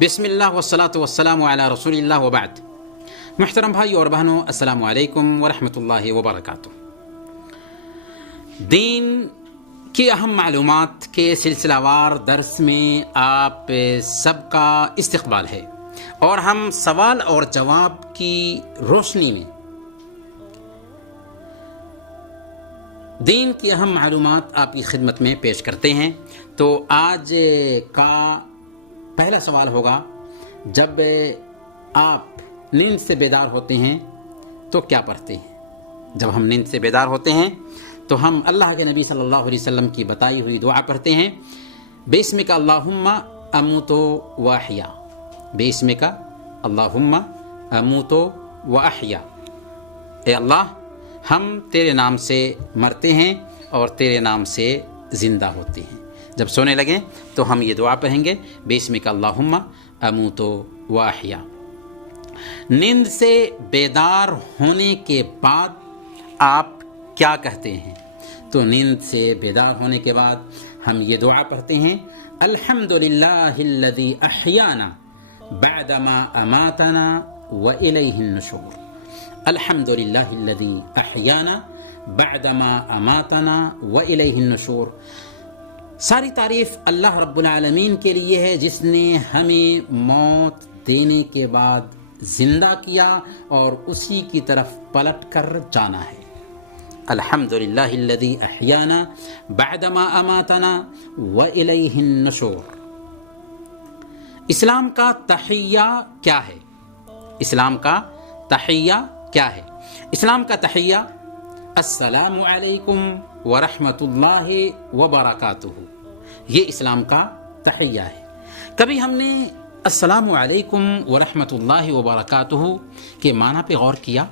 بسم اللہ والصلاة والسلام علی رسول اللہ وبعد. محترم بھائی اور بہنوں، السلام علیکم ورحمۃ اللہ وبرکاتہ. دین کی اہم معلومات کے سلسلہ وار درس میں آپ سب کا استقبال ہے، اور ہم سوال اور جواب کی روشنی میں دین کی اہم معلومات آپ کی خدمت میں پیش کرتے ہیں. تو آج کا پہلا سوال ہوگا، جب آپ نیند سے بیدار ہوتے ہیں تو کیا پڑھتے ہیں؟ جب ہم نیند سے بیدار ہوتے ہیں تو ہم اللہ کے نبی صلی اللہ علیہ وسلم کی بتائی ہوئی دعا پڑھتے ہیں، بِاسْمِكَ اللہم اموت واحیا. بِاسْمِكَ اللہم اموت واحیا. اے اللہ، ہم تیرے نام سے مرتے ہیں اور تیرے نام سے زندہ ہوتے ہیں. جب سونے لگیں تو ہم یہ دعا پڑھیں گے، بِاسْمِكَ اللہم اموت واحیا. نیند سے بیدار ہونے کے بعد آپ کیا کہتے ہیں؟ تو نیند سے بیدار ہونے کے بعد ہم یہ دعا پڑھتے ہیں، الحمدللہ الذی احیانا بعدما اماتنا والیہ النشور. الحمدللہ الذی احیانا بعدما اماتنا والیہ النشور. ساری تعریف اللہ رب العالمین کے لیے ہے، جس نے ہمیں موت دینے کے بعد زندہ کیا اور اسی کی طرف پلٹ کر جانا ہے. الحمدللہ الذی احیانا بعدما اماتنا والیہ النشور. اسلام کا تحیہ کیا ہے؟ اسلام کا تحیہ کیا ہے؟ اسلام کا تحیہ السلام علیکم ورحمۃ اللہ وبرکاتہ. یہ اسلام کا تحیہ ہے. کبھی ہم نے السلام علیکم ورحمۃ اللہ وبرکاتہ کے معنی پہ غور کیا؟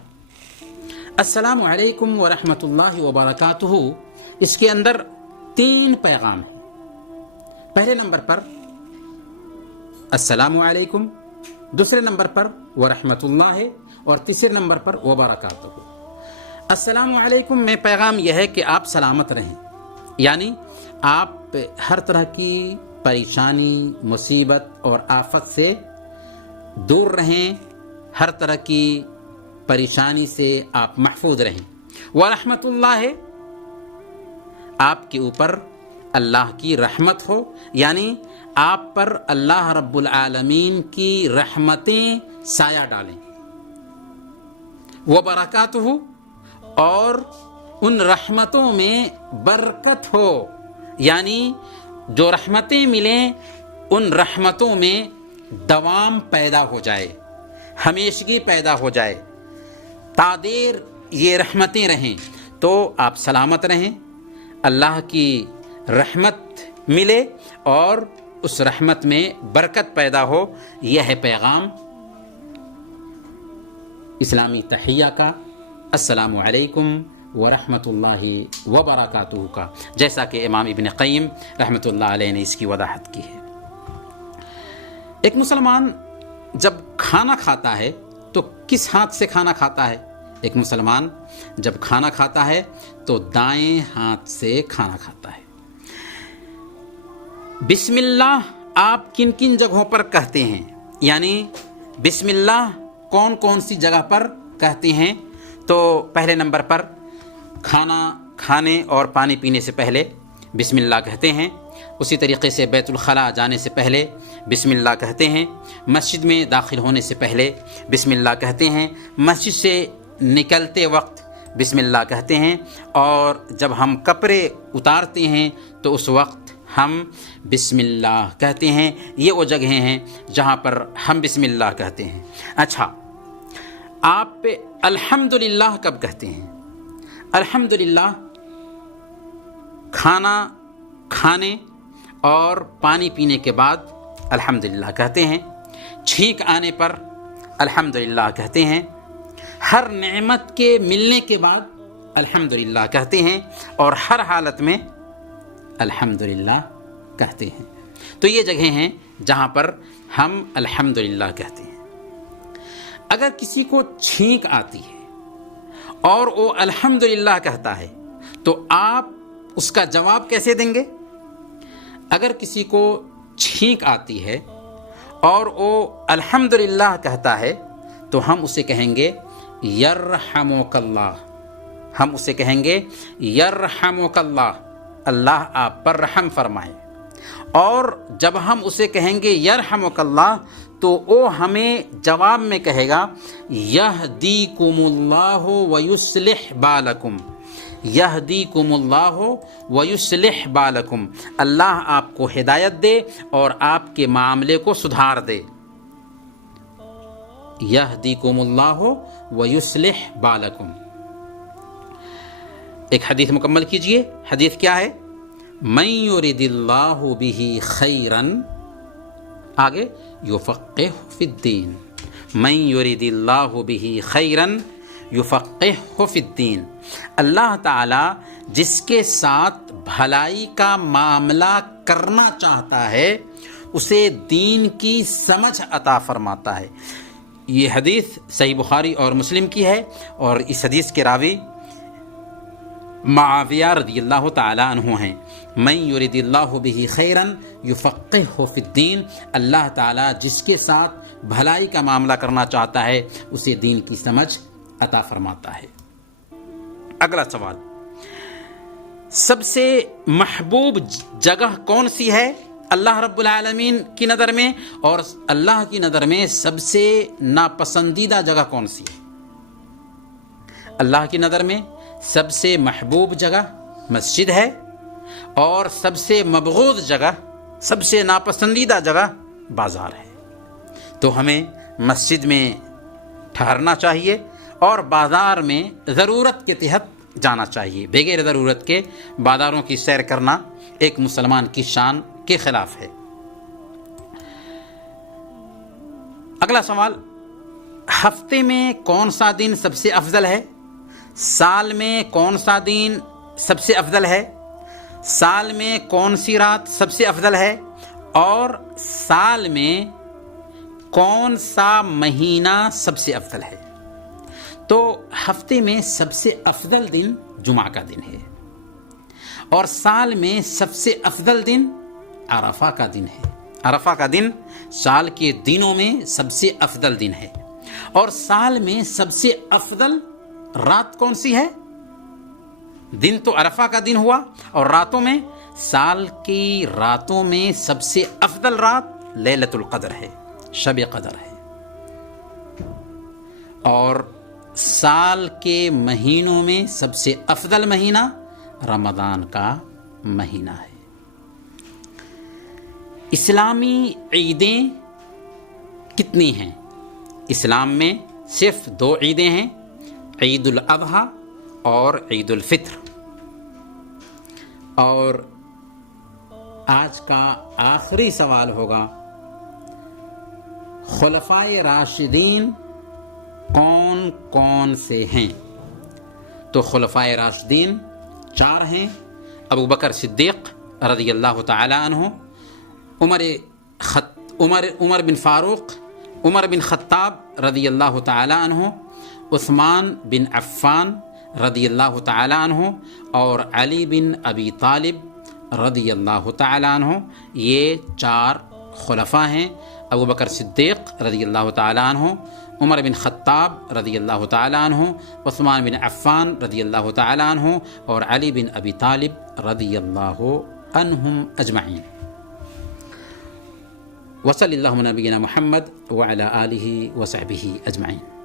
السلام علیکم ورحمۃ اللہ وبرکاتہ، اس کے اندر 3 پیغام ہیں. پہلے نمبر پر السلام علیکم، دوسرے نمبر پر ورحمۃ اللہ، اور تیسرے نمبر پر وبرکاتہ. السلام علیکم میں پیغام یہ ہے کہ آپ سلامت رہیں، یعنی آپ ہر طرح کی پریشانی، مصیبت اور آفت سے دور رہیں، ہر طرح کی پریشانی سے آپ محفوظ رہیں. ورحمت اللہ، آپ کے اوپر اللہ کی رحمت ہو، یعنی آپ پر اللہ رب العالمین کی رحمتیں سایہ ڈالیں. وبرکاتہ، اور ان رحمتوں میں برکت ہو، یعنی جو رحمتیں ملیں ان رحمتوں میں دوام پیدا ہو جائے، ہمیشگی پیدا ہو جائے، تادیر یہ رحمتیں رہیں. تو آپ سلامت رہیں، اللہ کی رحمت ملے اور اس رحمت میں برکت پیدا ہو. یہ ہے پیغام اسلامی تحیہ کا، السلام علیکم ورحمۃ اللہ وبرکاتہ کا، جیسا کہ امام ابن قیم رحمۃ اللہ علیہ نے اس کی وضاحت کی ہے. ایک مسلمان جب کھانا کھاتا ہے تو کس ہاتھ سے کھانا کھاتا ہے؟ ایک مسلمان جب کھانا کھاتا ہے تو دائیں ہاتھ سے کھانا کھاتا ہے. بسم اللہ آپ کن کن جگہوں پر کہتے ہیں؟ یعنی بسم اللہ کون کون سی جگہ پر کہتے ہیں؟ تو پہلے نمبر پر کھانا کھانے اور پانی پینے سے پہلے بسم اللہ کہتے ہیں. اسی طریقے سے بیت الخلاء جانے سے پہلے بسم اللہ کہتے ہیں. مسجد میں داخل ہونے سے پہلے بسم اللہ کہتے ہیں. مسجد سے نکلتے وقت بسم اللہ کہتے ہیں. اور جب ہم کپڑے اتارتے ہیں تو اس وقت ہم بسم اللہ کہتے ہیں. یہ وہ جگہیں ہیں جہاں پر ہم بسم اللہ کہتے ہیں. اچھا، آپ الحمدللہ کب کہتے ہیں؟ الحمدللہ کھانا کھانے اور پانی پینے کے بعد الحمدللہ کہتے ہیں. چھینک آنے پر الحمدللہ کہتے ہیں. ہر نعمت کے ملنے کے بعد الحمدللہ کہتے ہیں، اور ہر حالت میں الحمدللہ کہتے ہیں. تو یہ جگہیں ہیں جہاں پر ہم الحمدللہ کہتے ہیں. اگر کسی کو چھینک آتی ہے اور وہ الحمدللہ کہتا ہے تو آپ اس کا جواب کیسے دیں گے؟ اگر کسی کو چھینک آتی ہے اور وہ الحمدللہ کہتا ہے تو ہم اسے کہیں گے یرحمک اللہ، ہم اسے کہیں گے یرحمک اللہ، اللہ آپ پر رحم فرمائے۔ اور جب ہم اسے کہیں گے یرحمک اللہ تو وہ ہمیں جواب میں کہے گا یہدیکم اللہ ویصلح بالکم، یہدیکم اللہ ویصلح بالکم، اللہ آپ کو ہدایت دے اور آپ کے معاملے کو سدھار دے۔ یہدیکم اللہ ویصلح بالکم۔ ایک حدیث مکمل کیجئے، حدیث کیا ہے؟ من یرد اللہ بہ خیرا، آگے یفقہہ فی الدین، من یرد اللہ بہ خیرا یفقہہ فی الدین، اللہ تعالی جس کے ساتھ بھلائی کا معاملہ کرنا چاہتا ہے اسے دین کی سمجھ عطا فرماتا ہے۔ یہ حدیث صحیح بخاری اور مسلم کی ہے، اور اس حدیث کے راوی معاویہ رضی اللہ تعالی عنہ ہیں۔ من یرید اللہ بہ خیرا یفقہہ فی الدین، اللہ تعالیٰ جس کے ساتھ بھلائی کا معاملہ کرنا چاہتا ہے اسے دین کی سمجھ عطا فرماتا ہے۔ اگلا سوال، سب سے محبوب جگہ کون سی ہے اللہ رب العالمین کی نظر میں، اور اللہ کی نظر میں سب سے ناپسندیدہ جگہ کون سی ہے؟ اللہ کی نظر میں سب سے محبوب جگہ مسجد ہے، اور سب سے مبغوض جگہ، سب سے ناپسندیدہ جگہ بازار ہے۔ تو ہمیں مسجد میں ٹھہرنا چاہیے اور بازار میں ضرورت کے تحت جانا چاہیے۔ بغیر ضرورت کے بازاروں کی سیر کرنا ایک مسلمان کی شان کے خلاف ہے۔ اگلا سوال، ہفتے میں کون سا دن سب سے افضل ہے؟ سال میں کون سا دن سب سے افضل ہے؟ سال میں کون سی رات سب سے افضل ہے؟ اور سال میں کون سا مہینہ سب سے افضل ہے؟ تو ہفتے میں سب سے افضل دن جمعہ کا دن ہے، اور سال میں سب سے افضل دن عرفہ کا دن ہے۔ عرفہ کا دن سال کے دنوں میں سب سے افضل دن ہے، اور سال میں سب سے افضل رات کون سی ہے؟ دن تو عرفہ کا دن ہوا، اور راتوں میں سال کی راتوں میں سب سے افضل رات لیلۃ القدر ہے، شب قدر ہے، اور سال کے مہینوں میں سب سے افضل مہینہ رمضان کا مہینہ ہے۔ اسلامی عیدیں کتنی ہیں؟ اسلام میں صرف 2 عیدیں ہیں، عید الاضحیٰ اور عید الفطر۔ اور آج کا آخری سوال ہوگا، خلفائے راشدین کون کون سے ہیں؟ تو خلفائے راشدین 4 ہیں، ابو بکر صدیق رضی اللہ تعالی عنہ، عمر بن فاروق، عمر بن خطاب رضی اللہ تعالی عنہ، عثمان بن عفان رضی اللہ تعالی عنہ، اور علی بن ابی طالب رضی اللہ تعالی عنہ۔ یہ 4 خلفاء ہیں، ابو بکر صدیق رضی اللہ تعالی عنہ، عمر بن خطاب رضی اللہ تعالی عنہ، عثمان بن عفان رضی اللہ تعالی عنہ، اور علی بن ابی طالب رضی اللہ عنہم اجمعین۔ وصلی اللہ نبینا محمد وعلی آلہ وصحبہ اجمعین۔